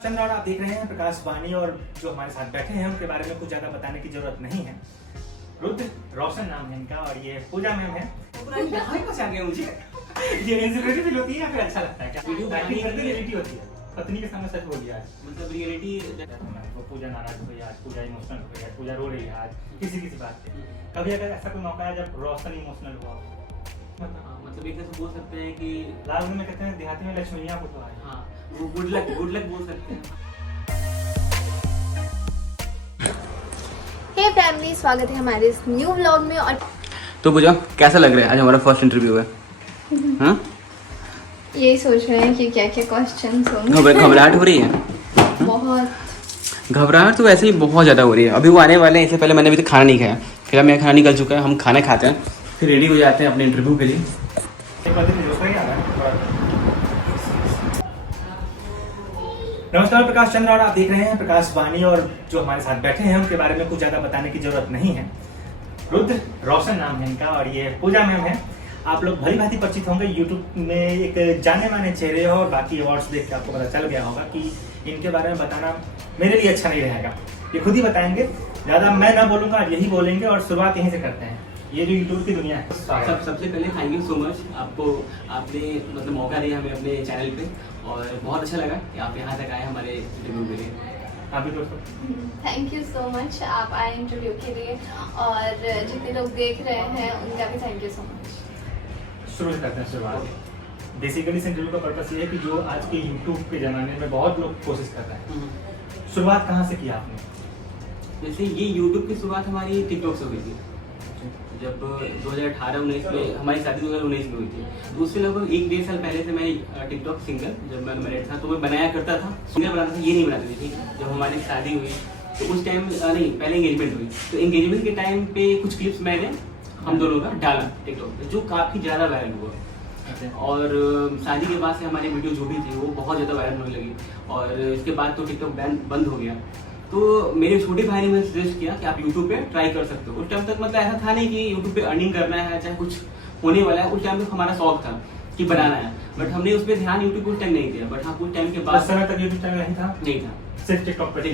चंद्र और आप देख रहे हैं प्रकाश वानी, और जो हमारे साथ बैठे हैं उनके बारे में कुछ ज्यादा बताने की जरूरत नहीं है। रुद्र रोशन नाम है इनका, और ये पूजा मैम है। मुझे ये इनसिक्योरिटी फील होती है या फिर अच्छा लगता है? क्या एक्टिंग करते रियलिटी होती है? पत्नी के सामने सच बोल दिया आज, मतलब रियलिटी। तो पूजा नाराज हो गई आज, पूजा इमोशनल हो गई आज, पूजा रो रही है आज किसी किसी बात पे। कभी अगर ऐसा कोई मौका है जब रोशन इमोशनल हुआ हो? मतलब एक तरह से बोल सकते हैं कि लाल में कहते हैं देहाती में लक्ष्मीया को तो है। हाँ, वो गुड लक बोल सकते हैं। हे फैमिली, स्वागत है हमारे इस न्यू व्लॉग में। और तो पूजा कैसा लग रहा है? आज हमारा फर्स्ट इंटरव्यू है। हाँ, यही सोच रहे हैं कि क्या क्या क्वेश्चंस होंगे। घबराहट हो रही है? बहुत घबराहट तो वैसे ही बहुत ज़्यादा हो रही है। अभी वो आने वाले हैं, इससे पहले मैंने अभी तक खाना नहीं खाया। फिर मेरा खाना निकल चुका है, हम खाना खाते हैं फिर रेडी हो जाते हैं अपने इंटरव्यू के लिए। नमस्कार, प्रकाश चंद्र और आप देख रहे हैं प्रकाश वानी, और जो हमारे साथ बैठे हैं उनके बारे में कुछ ज्यादा बताने की जरूरत नहीं है। रुद्र रोशन नाम है इनका, और ये पूजा मैम है। आप लोग भली भांति परिचित होंगे, यूट्यूब में एक जाने माने चेहरे हो, और बाकी अवार्ड्स देख के आपको पता चल गया होगा कि इनके बारे में बताना मेरे लिए अच्छा नहीं रहेगा। ये खुद ही बताएंगे, ज्यादा मैं ना बोलूंगा, यही बोलेंगे, और शुरुआत यहीं से करते हैं। ये जो यूट्यूब की दुनिया है, सबसे पहले थैंक यू सो मच आपको, आपने मतलब मौका दिया हमें अपने चैनल पे, और बहुत अच्छा लगा कि आप यहाँ तक आए हमारे इंटरव्यू के लिए। आप भी दोस्तों थैंक यू सो मच, आप आए इंटरव्यू के लिए, और जितने लोग देख रहे हैं उनका भी थैंक यू सो मच। शुरू से करते हैं शुरुआत। बेसिकली इस इंटरव्यू का पर्पस ये है कि जो आज के यूट्यूब के जमाने में बहुत लोग कोशिश कर रहे हैं, शुरुआत कहाँ से की आपने? जैसे ये यूट्यूब की शुरुआत हमारी टिकटॉक से हुई थी। जब 2018-19 में हमारी शादी 2019 में हुई थी, तो उससे लगभग 1-1.5 साल पहले से मैं टिकटॉक सिंगल, जब मैं मैरिड था तो मैं बनाया करता था। सिंगल बनाता था, ये नहीं बनाती थी। जब हमारी शादी हुई तो उस टाइम नहीं, पहले एंगेजमेंट हुई, तो एंगेजमेंट के टाइम पे कुछ क्लिप्स मैंने हम दोनों का डाला टिकटॉक पे, जो काफ़ी ज़्यादा वायरल हुआ। और शादी के बाद से हमारी वीडियो जो भी थी वो बहुत ज़्यादा वायरल होने लगी, और इसके बाद तो टिकटॉक बैन बंद हो गया। तो मेरे छोटे भाई ने मुझे सजेस्ट किया कि आप यूट्यूब पे ट्राई कर सकते हो। उस टाइम तक मतलब ऐसा था नहीं कि यूट्यूब पे अर्निंग करना है, चाहे कुछ होने वाला है। उस टाइम तक हमारा शौक था कि बनाना है, बट हमने उस पर ध्यान यूट्यूब उस टाइम नहीं दिया। बट हाँ, कुछ टाइम के बाद, समय तक यूट्यूब चैनल नहीं था, सिर्फ टिकटॉक पे थे।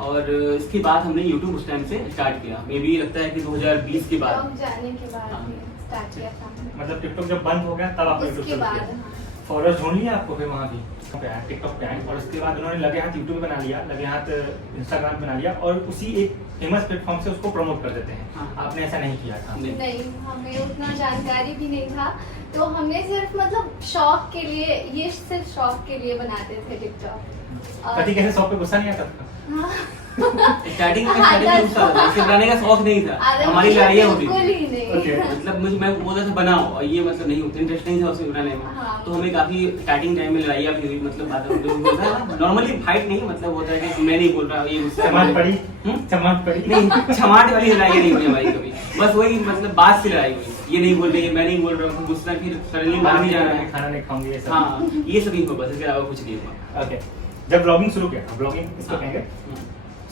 और इसके बाद हमने यूट्यूब उस टाइम से स्टार्ट किया। मे भी लगता है कि 2020 के बाद, टिकटॉक जाने के बाद स्टार्ट किया था। मतलब टिकटॉक जब बंद हो गया तब आपने यूट्यूब उसके शुरू बाद किया। फॉलोअर्स ढूंढ लिया आपको फिर वहाँ भी टिकटॉक पे आए, और उसके बाद उन्होंने लगे हाथ यूट्यूब पे बना लिया, लगे हाथ इंस्टाग्राम पे बना लिया, और उसी एक फेमस प्लेटफॉर्म से उसको प्रमोट कर देते हैं। हाँ। आपने ऐसा नहीं किया था? नहीं, हमें उतना जानकारी भी नहीं था, तो हमने सिर्फ मतलब शौक के लिए, ये सिर्फ शौक के लिए बनाते थे टिकटॉक। पति कैसे शौक पे गुस्सा नहीं आता था? स्टार्टिंग में गुस्सा था, इसे बनाने का शौक नहीं था, हमारी लड़ाइयाँ होती थी। मतलब मैं बोलता था बनाओ, और ये मतलब नहीं होता, इंटरेस्ट नहीं था उसे बनाने में। हाँ। तो हमें काफी स्टार्टिंग टाइम में लड़ाइयाँ भी हुई। मतलब बात नॉर्मली फाइट नहीं, मतलब होता है कि मैं नहीं बोल रहा, ये चमाट पड़ी? चमाट पड़ी नहीं, चमाट वाली लड़ाइयाँ नहीं हुई हमारी कभी। बस वही मतलब बात से लड़ाई हुई, ये नहीं बोल रही, मैं नहीं बोल रहा हूँ, गुस्सा, फिर सडनली बाहर नहीं जाना है, खाना नहीं खाऊंगी, ये सब। हाँ, ये सब ही हुआ, बस इसके अलावा कुछ नहीं हुआ। ओके, जब ब्लॉगिंग शुरू किया, ब्लॉगिंग इसको कहेंगे,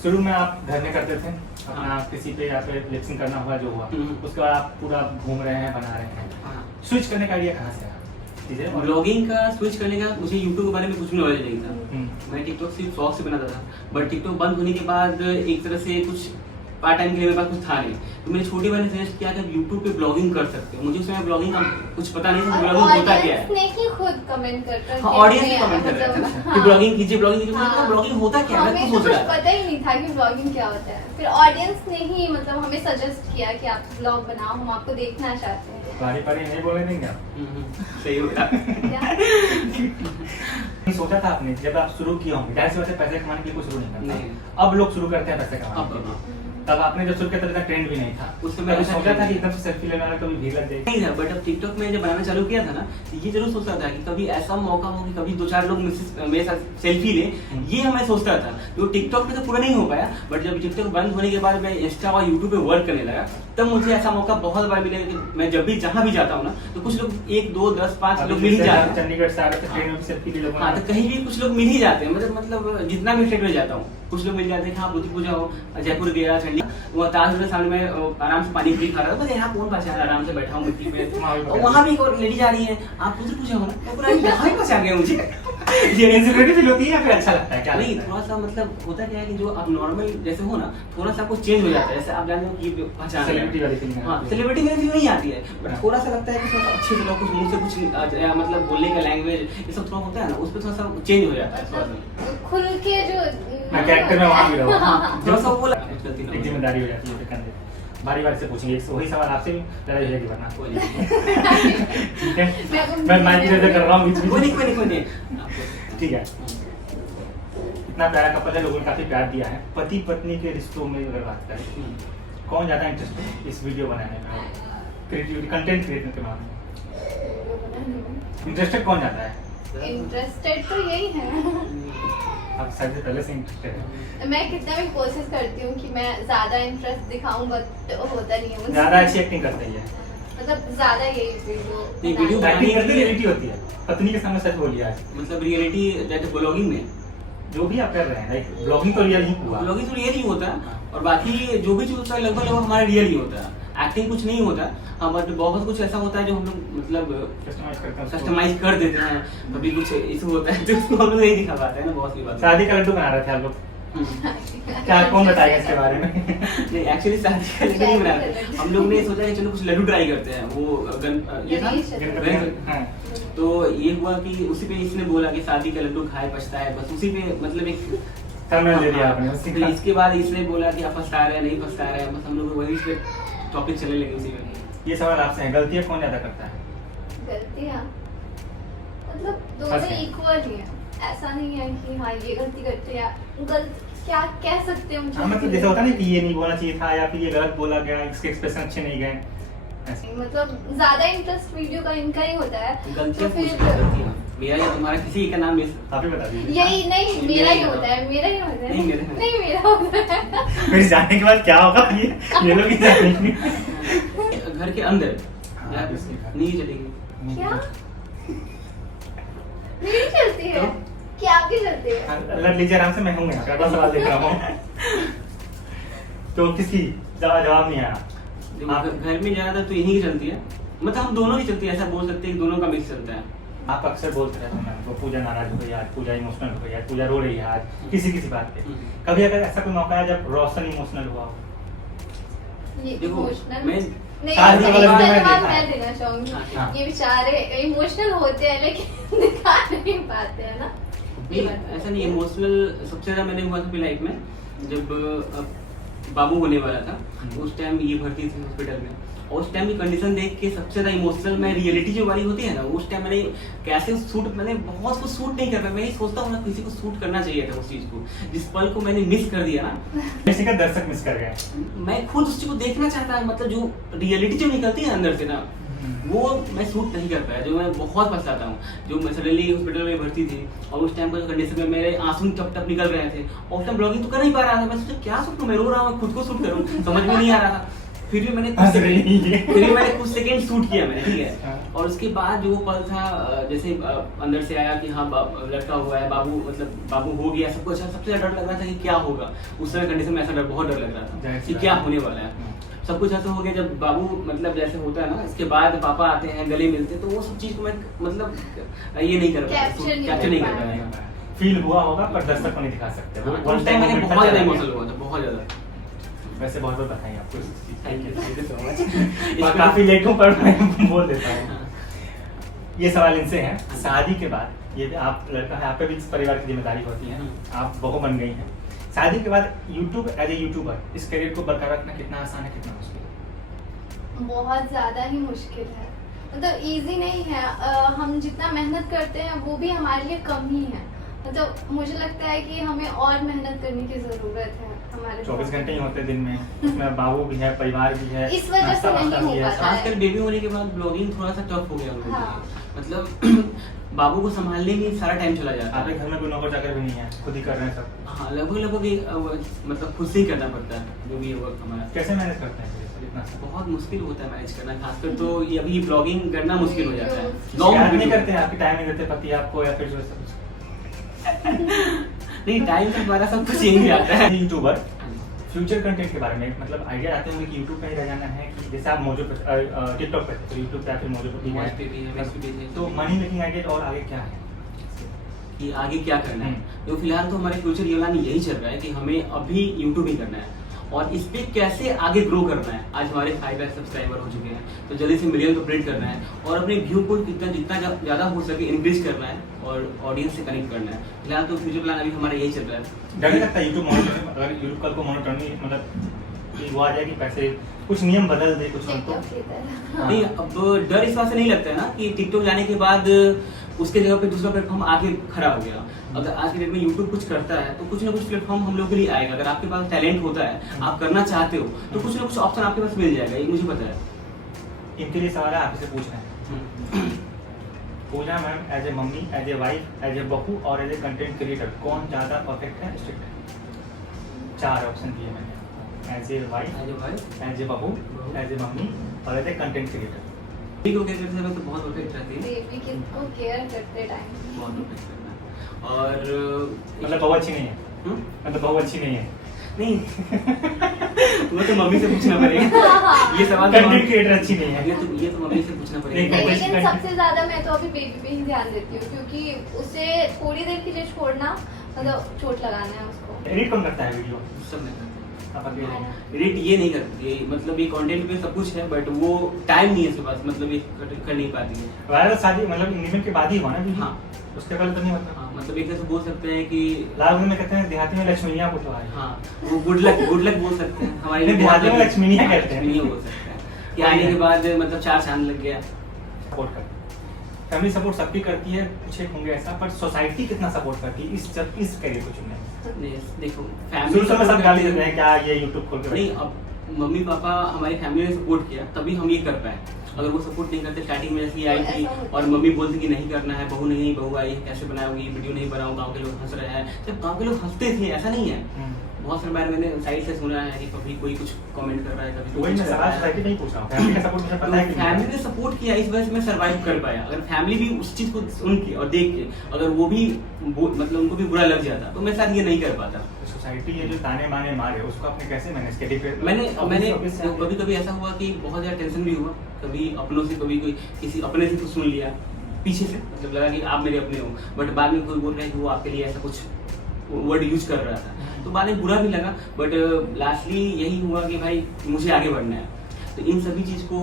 शुरू में आप घर में करते थे अपना, किसी पे या फिर लिपसिंग करना हुआ जो हुआ, उसके बाद आप पूरा घूम रहे हैं, बना रहे हैं। स्विच करने का आइडिया कहाँ से आया? ब्लॉगिंग का स्विच करने का मुझे यूट्यूब के बारे में कुछ भी नॉलेज नहीं था। मैं टिकटॉक सिर्फ शौक से बनाता था, बट टिकटॉक बंद होने के बाद एक तरह से कुछ पार्ट टाइम के लिए मेरे पास कुछ था नहीं, तो मेरे छोटे भाई ने सजेस्ट किया कि आप यूट्यूब पे ब्लॉगिंग कर सकते हो। मुझे उस समय ब्लॉगिंग का कुछ पता नहीं था, ब्लॉगिंग होता क्या है। खुद कमेंट करता है, ऑडियंस कमेंट कर रहे थे ना कि ब्लॉगिंग कीजिए, ब्लॉगिंग कीजिए। हाँ। ब्लॉगिंग होता क्या है, हमें मैं तो कुछ पता ही नहीं था कि ब्लॉगिंग क्या होता है। फिर ऑडियंस ने ही मतलब हमें सजेस्ट किया कि आप ब्लॉग बनाओ, हम आपको देखना चाहते हैं। पारी पारी नहीं बोलने देंगे आप? सही होगा। सोचा था आपने जब आप शुरू किए होंगे, जाहिर सी बात है पैसे कमाने के लिए कोई शुरू नहीं करता। नहीं। अब लोग शुरू करते हैं पैसे कमाने के लिए। तब आपने जब शुरू किया तब इतना ट्रेंड भी नहीं था, उस समय कभी सोचा था कि एकदम से सेल्फी लेना कभी भीड़ लग जाएगी? नहीं था, बट अब टिकटॉक में जब बनाना चालू किया था ना, ये जरूर सोचता था कि कभी ऐसा मौका हो कि कभी 2-4 लोग मेरे साथ सेल्फी ले, ये मैं सोचता था। तो टिकटॉक पे तो पूरा नहीं हो पाया, बट जब टिकटॉक बंद होने के बाद मैं इंस्टा और यूट्यूब पे वर्क करने लगा, तब मुझे ऐसा मौका बहुत बार मिलेगा कि मैं जब भी जहाँ भी जाता हूँ ना, तो कुछ लोग 1, 2, 10, 5 लोग मिल ही जाते हैं। चंडीगढ़ से आ रहे थे ट्रेन में सेल्फी ले लो। हाँ, तो कहीं भी कुछ लोग मिल ही जाते हैं। मतलब जितना भी स्टेट में जाता हूँ, कुछ लोग मिल जाते हैं। हाँ, बुद्धि पूजा हो, जयपुर गया, चंडीगढ़, वो ताज होटल सामने में आराम से पानी पूरी खा रहा था, बस यहाँ कौन पहचान, आराम से बैठा हूँ मिट्टी पे। वहाँ भी एक और लेडी जा रही है, आप बुद्धि पूजा हो ना, यहाँ ही पहचान गए मुझे। ये इनसिक्योरिटी फील होती है या फिर अच्छा लगता है, क्या नहीं, लगता है? थोड़ा सा मतलब होता क्या है कि जो आप नॉर्मल जैसे हो ना, थोड़ा सा कुछ चेंज हो जाता है। जैसे आप जानते हो कि पहचान सेलिब्रिटी वाली फीलिंग हाँ, सेलिब्रिटी वाली फील नहीं आती है, बट हाँ। थोड़ा सा लगता है कि थोड़ा सा अच्छे से लोग कुछ मुंह से कुछ मतलब बोलने का लैंग्वेज ये सब थोड़ा होता है ना, उस पर थोड़ा सा चेंज हो जाता है थोड़ा सा। खुल के जो मैं कैरेक्टर में वहाँ भी रहूँ। हाँ, थोड़ा सा वो एक जिम्मेदारी हो जाती है फिर कंधे। बारी बारी से पूछेंगे, वही सवाल आपसे भी लड़ाई हो जाएगी वरना। कोई नहीं, ठीक है, मैं माइक की वजह कर रहा हूँ बीच कोई में। नहीं, कोई नहीं। ठीक है, इतना प्यारा कपल है, लोगों ने काफी प्यार दिया है। पति पत्नी के रिश्तों में अगर बात करें, कौन ज्यादा इंटरेस्टेड है इस वीडियो बनाने में, क्रिएटिविटी कंटेंट क्रिएटर के मामले में इंटरेस्टेड कौन ज्यादा है? इंटरेस्टेड तो यही है। आप शायद से पहले से इंटरेस्टेड है। मैं कितना भी कोशिश करती हूँ कि मैं ज्यादा इंटरेस्ट दिखाऊं, बट होता नहीं है मुझसे। ज्यादा अच्छी एक्टिंग करते हैं, मतलब ज्यादा यही नहीं, वीडियो एक्टिंग करते रियलिटी होती है। पत्नी के सामने सच बोलिए आज, मतलब रियलिटी जैसे ब्लॉगिंग में, जो भी आप कर रहे हैं, लाइक ब्लॉगिंग तो रियल ही हुआ। ब्लॉगिंग तो रियल ही होता है, और बाकी जो भी चीज होता है लगभग हमारा रियल ही होता है। एक्टिंग कुछ नहीं होता, हाँ, बट बहुत कुछ ऐसा होता है जो हम लोग मतलब कस्टमाइज करते हैं उसको। कस्टमाइज कर देते हैं। कभी कुछ इशू होता है तो उसको हम लोग नहीं दिखा पाते हैं ना, बहुत सी बात। शादी का लड्डू बना रहे थे आप लोग, क्या कौन बताएगा इसके बारे में? नहीं, एक्चुअली शादी का लड्डू नहीं बना रहे। हम लोग ने सोचा कि चलो कुछ लड्डू ट्राई करते हैं। वो ये था हाँ। तो ये हुआ कि उसी पे इसने बोला कि शादी का लड्डू खाए पछता है, बस उसी पे मतलब एक थंबनेल दे दिया आपने उसी फिर का। इसके बाद इसने बोला कि आप पछता रहे हैं, नहीं पछता रहे हैं, बस हम लोग वही पे टॉपिक चलने लगे उसी में। ये सवाल आपसे है, गलतियां कौन ज्यादा करता है? गलतियाँ मतलब दोनों फंस गए। इक्वल ही है। ऐसा नहीं है कि हाँ ये गलती करते हैं, गलत क्या कह सकते हैं हाँ, मतलब जैसे होता नहीं कि ये नहीं बोलना चाहिए था, या फिर ये गलत बोला गया, इसके एक्सप्रेशन अच्छे नहीं गए, ऐसे। मतलब ज्यादा इंटरेस्ट वीडियो का इनका ही होता है, तो गलतियाँ फिर पूछना, गलतियाँ मेरा या तुम्हारा किसी का नाम नहीं। आप ही बता दीजिए। यही नहीं, नहीं, मेरा ही मेरा ही होता है, मेरा ही होता है। नहीं, मेरा नहीं। नहीं, मेरा होता है। फिर जाने के बाद क्या होगा ये लोग ही जानेंगे। घर के अंदर हाँ, यार, इसके घर। नहीं चलेगी। क्या मेरी चलती है क्या आपकी चलती है? लड़ लीजिए आराम से, मैं हूँ यहाँ पे, अगला सवाल देख रहा हूँ। तो किसकी जवाब नहीं आया? आप घर में ज्यादातर तो यही की चलती है, मतलब हम दोनों की चलती है, ऐसा बोल सकते हैं कि दोनों का मिक्स चलता है। आप अक्सर बोलते रहते हैं तो पूजा नाराज हो गई आज, पूजा इमोशनल हो गई आज, पूजा रो रही है आज किसी किसी बात पे। कभी अगर ऐसा कोई मौका है जब रोशन इमोशनल हुआ हो? ये देखो, इमोशनल मैं नहीं, शादी इसका वाला वीडियो मैंने जवाब देखा है। मैं देना चाहूंगी। हाँ। ये बेचारे इमोशनल होते हैं लेकिन दिखा नहीं पाते हैं ना, ये नहीं, बात है। ऐसा नहीं, इमोशनल सबसे ज्यादा मैंने हुआ था अपनी लाइफ में जब बाबू होने वाला था। उस टाइम ये भर्ती थी हॉस्पिटल में, और उस टाइम की कंडीशन देख के सबसे ज्यादा इमोशनल मैं रियलिटी जो वाली होती है ना, उस टाइम मैंने कैसे शूट, मैंने बहुत कुछ शूट नहीं कर पाया। मैं ये सोचता हूँ ना, किसी को शूट करना चाहिए था उस चीज को, जिस पल को मैंने मिस कर दिया ना, किसी का दर्शक मिस कर गए। मैं खुद उस चीज को देखना चाहता, मतलब जो रियलिटी जो निकलती है अंदर से ना, वो मैं शूट नहीं कर पाया, जो मैं बहुत पछताता हूँ। जो मैं सडनली हॉस्पिटल में भर्ती थी और उस टाइम पर कंडीशन में मेरे आंसू टप टप निकल रहे थे, और उस टाइम ब्लॉगिंग तो कर नहीं पा रहा था। मैं सोचा क्या शूट करूं, मैं रो रहा हूँ, खुद को शूट करूं, समझ में नहीं आ रहा था। फिर भी मैंने कुछ सेकंड शूट किया मैंने, ठीक है। और उसके बाद जो वो पल था, जैसे अंदर से आया कि हाँ लड़का हुआ है, बाबू मतलब बाबू हो गया, सबको अच्छा, सबसे ज्यादा डर लग रहा था कि क्या होगा। उस समय कंडीशन में ऐसा डर, बहुत डर लग रहा था कि क्या होने वाला है। सब कुछ ऐसा हो गया जब बाबू मतलब जैसे होता है ना, इसके बाद पापा आते हैं, गले मिलते हैं, तो वो सब चीज को मैं मतलब ये नहीं कर पाया, कैप्चर नहीं कर पाया। फील हुआ होगा पर दर्शक को नहीं दिखा सकते। वो उस टाइम मैंने बहुत ज्यादा इमोशनल हुआ था, बहुत ज्यादा। वैसे बहुत बहुत बधाई आपको। Thank you so much. मैं काफी लेट हूँ पर मैं बोल देता हूँ। ये सवाल इनसे है, शादी के बाद ये आप लड़का है, आप पे भी इस परिवार की जिम्मेदारी होती है, आप बहू बन गई हैं। शादी के बाद यूट्यूब एज ए यूट्यूबर इस करियर को बरकरार रखना कितना आसान है, कितना मुश्किल है? बहुत ज्यादा ही मुश्किल है, मतलब इजी नहीं है। हम जितना मेहनत करते हैं वो भी हमारे लिए कम ही है। मतलब मुझे लगता है कि हमें और मेहनत करने की जरूरत है। हमारे 24 घंटे ही होते हैं दिन में, उसमें बाबू भी है, परिवार भी है, इस वजह से नाश्ता नहीं वास्ता हो भी है, पाता। खासकर बेबी होने के बाद ब्लॉगिंग थोड़ा सा टफ हो गया मुझे। हाँ। मतलब बाबू को संभालने में सारा टाइम चला जाता आपके है। घर में कोई नौकर चाकर भी नहीं है, खुद ही कर रहे हैं सब? हाँ, लगभग मतलब खुद से ही करना पड़ता है जो भी वर्क हमारा। कैसे मैनेज करते हैं फिर इतना सब? बहुत मुश्किल होता है मैनेज करना, खासकर तो ये अभी ब्लॉगिंग करना मुश्किल हो जाता है। शिकायत नहीं करते हैं, आपकी टाइम नहीं देते पति आपको, या फिर जो सब नहीं, टाइम से हमारा सब कुछ यही आता है। यूट्यूबर फ्यूचर कंटेंट के बारे में मतलब आइडिया आते होंगे कि यूट्यूब पे ही रह जाना है, कि जैसे आप मोजो पे टिकटॉक पे तो यूट्यूब पे, फिर मोजो पे भी Watch पे भी है, है, Watch पे भी है। तो मनी मेकिंग आइडिया और आगे क्या है? कि आगे क्या करना है। तो फिलहाल तो हमारे फ्यूचर प्लान यही चल रहा है कि हमें अभी यूट्यूब ही करना है और इस पे कैसे आगे ग्रो करना है। आज हमारे 5 लाख सब्सक्राइबर हो चुके हैं, तो जल्दी से मिलियन तो प्रिंट करना है और अपने व्यू को जितना ज़्यादा हो सके इंक्रीज करना है और ऑडियंस से कनेक्ट करना है। फिलहाल तो फ्यूचर प्लान अभी हमारा यही चल रहा है। डर नहीं लगता यूट्यूब मॉनिटर, अगर यूट्यूब कल को मोनोटोनी मतलब वो आ जाए कि पैसे कुछ नियम बदल दे कुछ हम तो TikTok की तरह। नहीं, अब डर इस बात से नहीं लगता है ना कि टिकटॉक जाने के बाद उसके जगह पे दूसरा प्लेटफॉर्म आके खड़ा हो गया। अगर आज के डेट में यूट्यूब कुछ करता है तो कुछ ना कुछ प्लेटफॉर्म हम लोग के लिए आएगा। अगर आपके पास टैलेंट होता है, आप करना चाहते हो, तो कुछ ना कुछ ऑप्शन आपके पास मिल जाएगा, ये मुझे पता है। इनके लिए सवाल है आपसे पूछना है। Pooja ma'am as a mummy, as a wife, as a बहू और एज ए कंटेंट क्रिएटर कौन ज़्यादा परफेक्ट है, स्ट्रिक्ट है? 4 ऑप्शन दिए मैंने, as a wife, as a बहू, एज ए मम्मी और as a content creator. Baby को केयर करते समय तो बहुत परफेक्ट रहती है, बेबी को केयर करते टाइम बहुत परफेक्ट रहना है। और मतलब बहू अच्छी नहीं है, मतलब बहू अच्छी नहीं है नहीं वो तो मम्मी से पूछना पड़ेगा ये सवाल। कंटेंट क्रिएटर अच्छी नहीं है, ये तो मम्मी से पूछना नहीं, पड़ेगा। नहीं, लेकिन कंटेंट- सबसे ज्यादा मैं तो अभी बेबी पे ही ध्यान देती हूँ क्योंकि उसे थोड़ी देर के लिए छोड़ना मतलब चोट लगाना है उसको। एडिट कौन करता है वीडियो? सब नहीं करते। आप अभी एडिट ये नहीं करती, मतलब ये कंटेंट पे सब कुछ है बट वो टाइम नहीं है उसके पास, मतलब ये कर नहीं पाती है। वायरल शादी मतलब इंगेजमेंट के बाद ही हुआ ना वीडियो? हाँ। उसके पहले तो नहीं होता। हाँ, मतलब एक तरह से बोल सकते हैं कि लाल में कहते हैं देहाती में लक्ष्मीनिया को तो आए। हाँ वो गुड लक बोल सकते हैं। हमारे नहीं, देहाती में लक्ष्मीनिया कहते हैं। लक्ष्मीनिया बोल सकते हैं कि आने के बाद मतलब 4 चांद लग गया। सपोर्ट कर, फैमिली सपोर्ट सबकी करती है, कुछ एक होंगे ऐसा, पर सोसाइटी कितना सपोर्ट करती है इस करियर को चुनने में? नहीं, देखो शुरू से सब गाली देते हैं क्या ये यूट्यूब खोल के नहीं, बैठे हैं? अब मम्मी पापा हमारी फैमिली ने सपोर्ट किया तभी हम ये कर पाए। अगर वो सपोर्ट नहीं करते, स्टार्टिंग में ऐसी आई थी और मम्मी बोलती कि नहीं करना है, बहू आई है, कैसे बनाओगी, वीडियो नहीं बनाओ, गांव के लोग हंस रहे हैं। जब गांव के लोग हंसते थे, ऐसा नहीं है। बहुत सारे बार मैंने साइड से सुना है कि कभी कोई कुछ कमेंट कर रहा है, कभी तो वही मैं सवाल सोसाइटी नहीं पूछ रहा हूँ, फैमिली का सपोर्ट मुझे पता है कि फैमिली ने सपोर्ट किया, इस वजह से मैं सरवाइव कर पाया। अगर फैमिली भी उस चीज को सुन के और देख के अगर वो भी मतलब उनको भी बुरा लग जाता तो मैं शायद ये नहीं कर पाता। सोसाइटी ये जो ताने माने मारे उसको आपने कैसे मैनेज किया? मैंने कभी कभी ऐसा हुआ कि बहुत ज्यादा टेंशन भी हुआ, कभी अपनों से, कभी कोई किसी अपने से कुछ सुन लिया पीछे से, मतलब लगा कि आप मेरे अपने हो, बट बाद में कोई बोल रहा है कि वो आपके लिए ऐसा कुछ वर्ड यूज कर रहा था, तो बाद में बुरा भी लगा। बट लास्टली यही हुआ कि भाई मुझे आगे बढ़ना है, तो इन सभी चीज को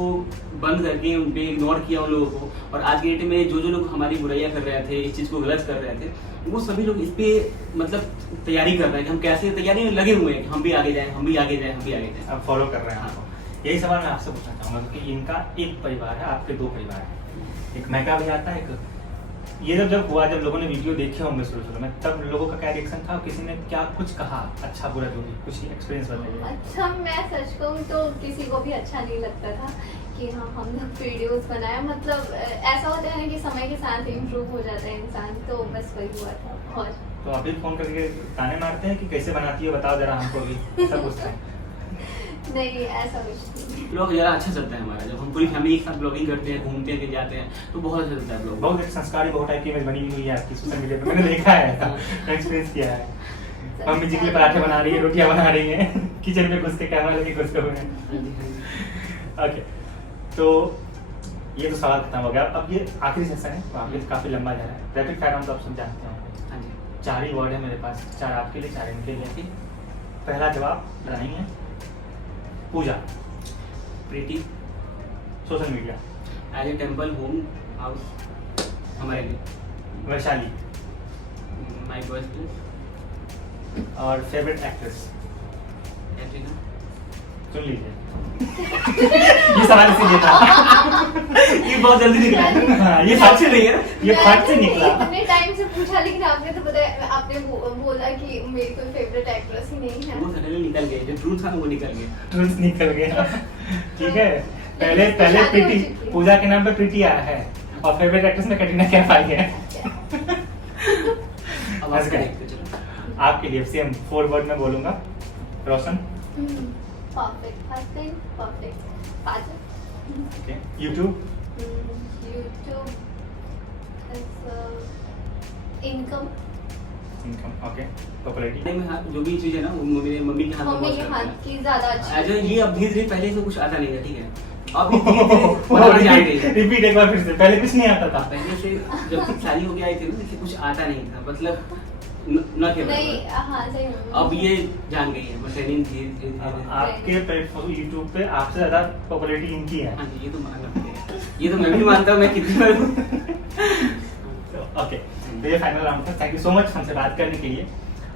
बंद करके उन पे इग्नोर किया उन लोगों को। और आज के डेट में जो लोग हमारी बुराइयां कर रहे थे, इस चीज को गलत कर रहे थे, वो सभी लोग इस पे मतलब तैयारी कर रहे हैं कि हम कैसे, तैयारी में लगे हुए हैं कि हम भी आगे जाएं, हम भी आगे जाएं, हम भी आगे जाएं। अब फॉलो कर रहे हैं आपको। यही सवाल मैं आपसे पूछना चाहूंगा कि इनका एक परिवार है, आपके 2 परिवार है, एक मैका भी आता है, एक ये जब हुआ, जब लोगों ने वीडियो देखे होंगे शुरू में, तब लोगों का क्या रिएक्शन था? किसी ने क्या कुछ कहा, अच्छा बुरा जो भी, कुछ एक्सपीरियंस बताइए। अच्छा, मैं सच कहूँ तो किसी को भी अच्छा नहीं लगता था कि हाँ हम लोग वीडियोस बनाए। मतलब ऐसा होता है ना कि समय के साथ इम्प्रूव हो जाता है इंसान, तो बस वही हुआ था। और तो अभी फोन करके ताने मारते हैं कि कैसे बनाती है, बताओ जरा हमको भी, सब पूछते हैं। नहीं, ऐसा कुछ नहीं। ब्लॉग ज़्यादा अच्छा चलता है हमारा, जब हम पूरी फैमिली एक साथ ब्लॉगिंग करते हैं, घूमते हैं, जाते हैं, तो बहुत अच्छा चलता है ब्लॉग। बहुत एक संस्कारी बहुत टाइप की इमेज बनी हुई है आपकी सोशल मीडिया पे, मैंने देखा है, एक्सपीरियंस किया है। मम्मी जी के लिए पराठे बना रही है, रोटियां बना रही हैं, किचन में घुस के कैमरा लेके घुस के हुए हैं। ओके, तो ये तो सवाल खत्म हो गया। अब ये आखिरी सेशन है, तो आपके काफी लंबा जा रहा है। रैपिड फायर राउंड तो आप सब जानते होंगे। हाँ जी। 4 ही वर्ड है मेरे पास, 4 आपके लिए, 4 इनके लिए। पहला जवाब नहीं है, Pooja, Preeti, social media, as a temple, home, house हमारे लिए, वैशाली, माय बर्थ प्लेस, और फेवरेट एक्ट्रेस कैटरीना। चुन लीजिए। ये सवाल इसीलिए था। ये बहुत जल्दी निकला। हाँ, ये सच नहीं है। ये फट से निकला। इतने टाइम से पूछा, लेकिन आपने तो पता है, आपने बोला कि मेरी कोई फेवरेट एक्ट्रेस ही नहीं है। वो सडनली निकल गए, जो ट्रूथ था वो निकल गया। ट्रूथ निकल गया। ठीक है, पहले शादी हो प्रीति, चुकी है। पूजा के नाम पे प्रीति आया है, और फेवरेट एक्ट्रेस में कैटरीना कैफ आई है। अब बस आपका गए। देखते चलो। आपके लिए सेम 4 वर्ड में बोलूंगा। Roshan, perfect husband, perfect father. YouTube, YouTube income, income, okay, popularity, नहीं, मैं जो भी चीज़ है ना वो मेरे मम्मी के हाथ में मम्मी बहुत के करते हाथ हैं। की ज्यादा अच्छी। ये अब धीरे धीरे, पहले से कुछ आता नहीं था, ठीक है, अब ये धीरे-धीरे बनाना जान गई है। रिपीट एक बार फिर से, पहले कुछ नहीं आता था। पहले से जब तक शादी होके आई थी ना, जैसे कुछ आता नहीं था, मतलब न के नहीं, बराबर। हाँ सही में। अब ये जान गई है, बस ट्रेनिंग धीरे अब धीरे। आपके प्लेटफॉर्म यूट्यूब पे आपसे ज्यादा पॉपुलैरिटी इनकी है। हाँ जी, ये तो मानना पड़ेगा। ये तो मैं भी मानता हूँ, मैं कितनी बार ओके, तो ये फाइनल राउंड था। थैंक यू सो मच हमसे बात करने के लिए।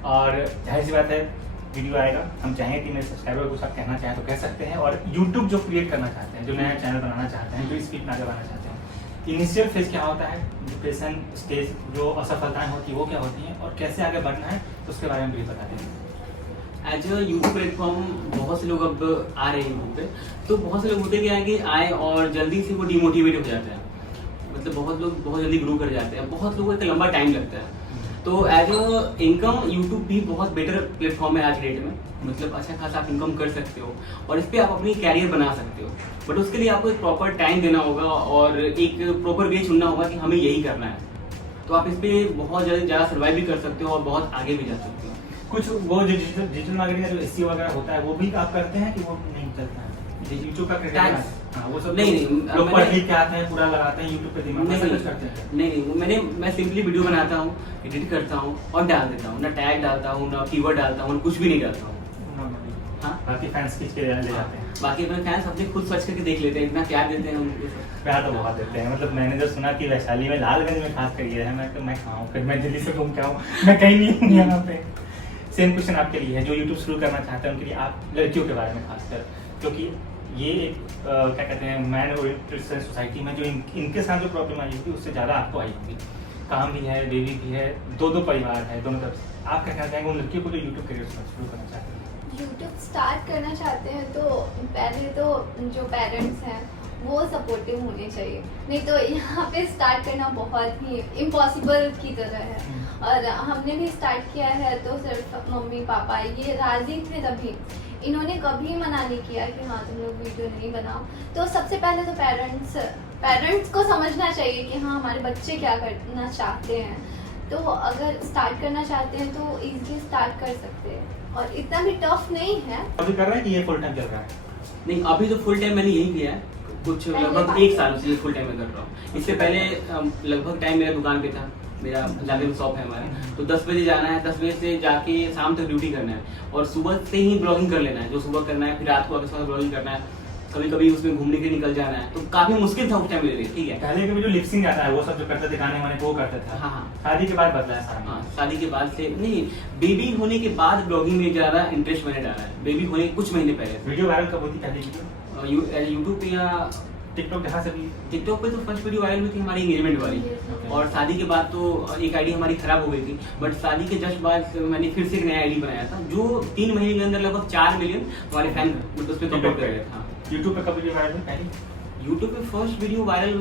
और जाहिर सी बात है, वीडियो आएगा, हम चाहें कि मेरे सब्सक्राइबर को सब कहना चाहें तो कह सकते हैं। और यूट्यूब जो क्रिएट करना चाहते हैं, जो नया चैनल बनाना चाहते हैं, जो स्पीड में आगे बढ़ना चाहते हैं, इनिशियल फेज क्या होता है, डिप्रेशन स्टेज, जो असफलताएं होती है वो क्या होती हैं, और कैसे आगे बढ़ना है, उसके बारे में भी बताते हैं। एज अ यूट्यूब प्लेटफॉर्म बहुत से लोग अब आ रहे हैं यूट्यूब पे, तो बहुत से लोग होते क्या है कि आए और जल्दी से वो डिमोटिवेट हो जाते हैं, मतलब बहुत लोग बहुत जल्दी ग्रो कर जाते हैं, बहुत लोगों को एक लंबा टाइम लगता है। तो एज अ इनकम यूट्यूब भी बहुत बेटर प्लेटफॉर्म है आज के डेट में, मतलब अच्छा खासा आप इनकम कर सकते हो और इस पर आप अपनी कैरियर बना सकते हो। बट उसके लिए आपको एक प्रॉपर टाइम देना होगा और एक प्रॉपर वे चुनना होगा कि हमें यही करना है, तो आप इस पर बहुत ज़्यादा सर्वाइव भी कर सकते हो और बहुत आगे भी जा सकते हो। कुछ वो जो डिजिटल मार्केटिंग का जो SEO वगैरह होता है वो भी आप करते हैं कि वो नहीं चलता है? यूट्यूब का Tags? हाँ, वो सब नहीं, लोग पढ़ लिख के आते हैं, पूरा लगाते हैं यूट्यूब पे दिमाग में, सब कुछ करते हैं। नहीं, मैं सिंपली वीडियो बनाता हूँ, एडिट करता हूँ और डाल देता हूँ, ना टैग डालता हूँ, ना कीवर्ड डालता हूँ, कुछ भी नहीं डालता हूँ। हाँ, बाकी फैंस खींच के ले जाते हैं। बाकी अपने फैंस अपने खुद सर्च करके देख लेते हैं, इतना प्यार देते हैं उनको। प्यार तो बहुत देते हैं। मतलब मैंने जब सुना कि वैशाली में लालगंज में खास कर ये है, मैं कहाँ हूँ, फिर मैं दिल्ली से घूम के आऊँ, मैं कहीं नहीं हूँ यहाँ पे। सेम क्वेश्चन आपके लिए है जो यूट्यूब शुरू करना चाहते हैं, उनके लिए आप लड़कियों के बारे में खासकर, क्योंकि ये एक क्या कहते हैं मैन ओरिएंटेड सोसाइटी में जो इनके साथ जो प्रॉब्लम आई होगी उससे ज़्यादा आपको आई होगी। काम भी है, बेबी भी है, दो परिवार है, दोनों तरफ से। आप क्या कहना चाहेंगे उन लड़कियों को जो यूट्यूब करियर शुरू करना चाहते हैं? यूट्यूब स्टार्ट करना चाहते हैं तो पहले तो जो पेरेंट्स हैं वो सपोर्टिव होने चाहिए, नहीं तो यहाँ पे स्टार्ट करना बहुत ही इम्पॉसिबल की तरह है। और हमने भी स्टार्ट किया है तो सिर्फ मम्मी पापा ये राजी थे, तभी इन्होंने कभी मना नहीं किया कि हाँ तुम लोग वीडियो नहीं बनाओ। तो सबसे पहले तो पेरेंट्स को समझना चाहिए कि हाँ हमारे बच्चे क्या करना चाहते हैं, तो अगर स्टार्ट करना चाहते हैं तो इजीली स्टार्ट कर सकते हैं और इतना भी टफ नहीं है। अभी कर रहे हैं कि ये फुल टाइम चल रहा है? नहीं, अभी तो फुल टाइम मैंने यही किया है, कुछ लगभग 1 साल से फुल टाइम में कर रहा हूँ। इससे पहले लगभग टाइम मेरा दुकान पे था, मेरा जाके शॉप है हमारा, तो 10 बजे जाना है, 10 बजे से जाके शाम तक ड्यूटी करना है और सुबह से ही ब्लॉगिंग कर लेना है, जो सुबह करना है, फिर रात को आगे सुबह ब्लॉगिंग करना है, कभी कभी उसमें घूमने के निकल जाना है, तो काफी मुश्किल था उस टाइम मेरे लिए। ठीक है, पहले के भी जो लिपसिंग आता है वो सब जो करते थे गाने वाने वो करते थे। हाँ। शादी के बाद बदला है सारा। हाँ, शादी के बाद से नहीं, बेबी होने के बाद ब्लॉगिंग में ज्यादा इंटरेस्ट मैंने डाला है, बेबी होने के कुछ महीने पहले। वीडियो वायरल कब हुई थी पहली वीडियो? यूट्यूब पे या टिकटॉक जहाँ से भी? टिकटॉक पे तो फर्स्ट वीडियो वायरल हुई थी हमारी एंगेजमेंट वाली, और शादी के बाद तो एक आईडी हमारी खराब हो गई थी, बट शादी के जस्ट बाद मैंने फिर से एक नया आईडी बनाया था, जो 3 महीने के अंदर लगभग 4 मिलियन हमारे फैन मतलब उस पर सपोर्ट कर रहे थे। यूट्यूब पे कब वीडियो वायरल हुई पहली? यूट्यूब पे फर्स्ट वीडियो वायरल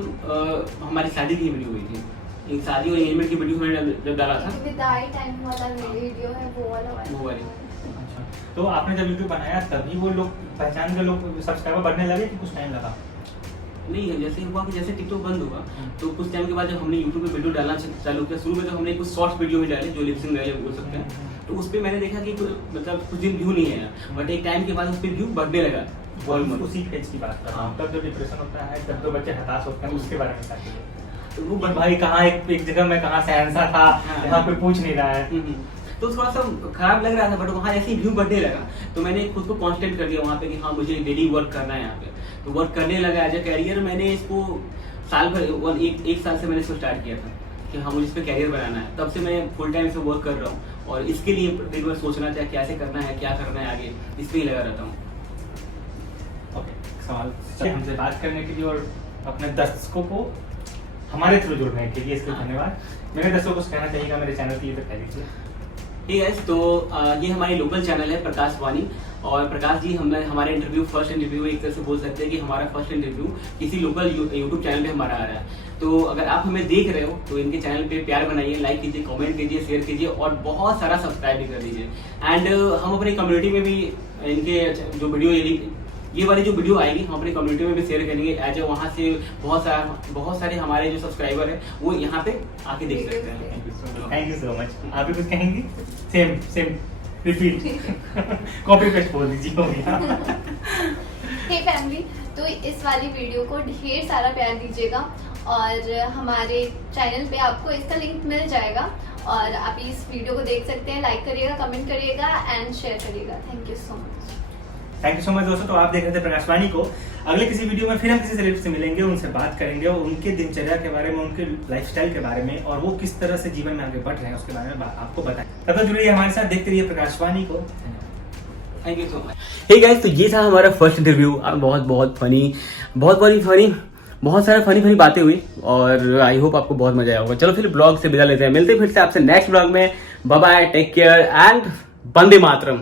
हमारी शादी की वीडियो हुई थी, एक शादी और एंगेजमेंट की वीडियो मैंने जब डाला था, विदाई टाइम वाला वीडियो है वो वाला। अच्छा, तो आपने जब यूट्यूब बनाया तभी वो लोग पहचान के लोग सब्सक्राइबर बढ़ने लगे कि कुछ टाइम लगा? नहीं, जैसे हुआ कि जैसे टिकटॉक बंद हुआ तो कुछ टाइम के बाद जब हमने यूट्यूब पे वीडियो डालना चालू किया, शुरू में तो हमने कुछ शॉर्ट्स वीडियो भी डाले जो लिपसिंग डाले बोल सकते हैं, तो उस पर मैंने देखा कि मतलब कुछ दिन व्यू नहीं आया, बट एक टाइम के बाद उस पर व्यू बढ़ने लगा। उसी फेज की बात कर रहा हूँ, तब जो डिप्रेशन होता है, तब जो बच्चे हताश होते हैं, उसके बारे में बात कीजिए। तो वो बट भाई कहाँ एक जगह में कहाँ शहंशाह था, यहाँ कोई पूछ नहीं रहा है, तो थोड़ा सा खराब लग रहा था, बट वहाँ जैसे ही व्यू बढ़ने लगा तो मैंने खुद को कांस्टेंट कर दिया वहाँ पे कि हाँ मुझे डेली वर्क करना है यहाँ पे, तो वर्क करने लगा एज ए कैरियर। मैंने इसको साल भर एक साल से मैंने इसको स्टार्ट किया था कि हाँ मुझे इस पर कैरियर बनाना है, तब से मैं फुल टाइम से वर्क कर रहा हूँ और इसके लिए दिन भर सोचना चाहिए कैसे करना है, क्या करना है आगे, इस पर ही लगा रहता हूँ। ओके, सवाल हमसे बात करने के लिए और अपने दर्शकों को हमारे थ्रू जुड़ने के लिए इसके धन्यवाद। मेरे दर्शकों को कहना चाहिएगा मेरे चैनल के लिए तो कह दीजिए। ठीक है, तो ये हमारी लोकल चैनल है प्रकाश वानी, और प्रकाश जी हमारे इंटरव्यू फर्स्ट इंटरव्यू एक तरह से बोल सकते हैं कि हमारा फर्स्ट इंटरव्यू किसी लोकल यूट्यूब चैनल पे हमारा आ रहा है। तो अगर आप हमें देख रहे हो तो इनके चैनल पे प्यार बनाइए, लाइक कीजिए, कमेंट कीजिए, शेयर कीजिए और बहुत सारा सब्सक्राइब भी कर दीजिए। एंड हम अपनी कम्युनिटी में भी इनके जो वीडियो ये वाली जो वीडियो आएगी हम अपनी कम्युनिटी में भी शेयर करेंगे, एज ए वहाँ से बहुत सारे हमारे जो सब्सक्राइबर हैं वो यहाँ पे आके देख सकते हैं। Thank you so much. आप भी कुछ कहेंगे? सेम रिपीट कॉपी पेस्ट बोल दीजिए। हे फैमिली, तो इस वाली वीडियो को ढेर सारा प्यार दीजिएगा और हमारे चैनल पे आपको इसका लिंक मिल जाएगा और आप इस वीडियो को देख सकते हैं। लाइक करिएगा, कमेंट करिएगा एंड शेयर करिएगा। Thank you so much. Thank you so much दोस्तों। तो आप देख रहे थे प्रकाशवाणी को। अगले किसी वीडियो में फिर हम किसी सेलिब्रिटी से मिलेंगे, उनसे बात करेंगे और उनके दिनचर्या के बारे में, उनके लाइफस्टाइल के बारे में और वो किस तरह से जीवन में आगे बढ़ रहे हैं उसके बारे में आपको बताएं। तब तक जुड़िए हमारे साथ, देखते रहिए प्रकाशवाणी को। Thank you so much. Hey guys, तो ये था हमारा फर्स्ट इंटरव्यू। बहुत सारे फनी बातें हुई और आई होप आपको बहुत मजा आया होगा। चलो फिर ब्लॉग से विदा लेते हैं, मिलते हैं फिर से आपसे नेक्स्ट ब्लॉग में। Bye bye, take care and Vande Mataram.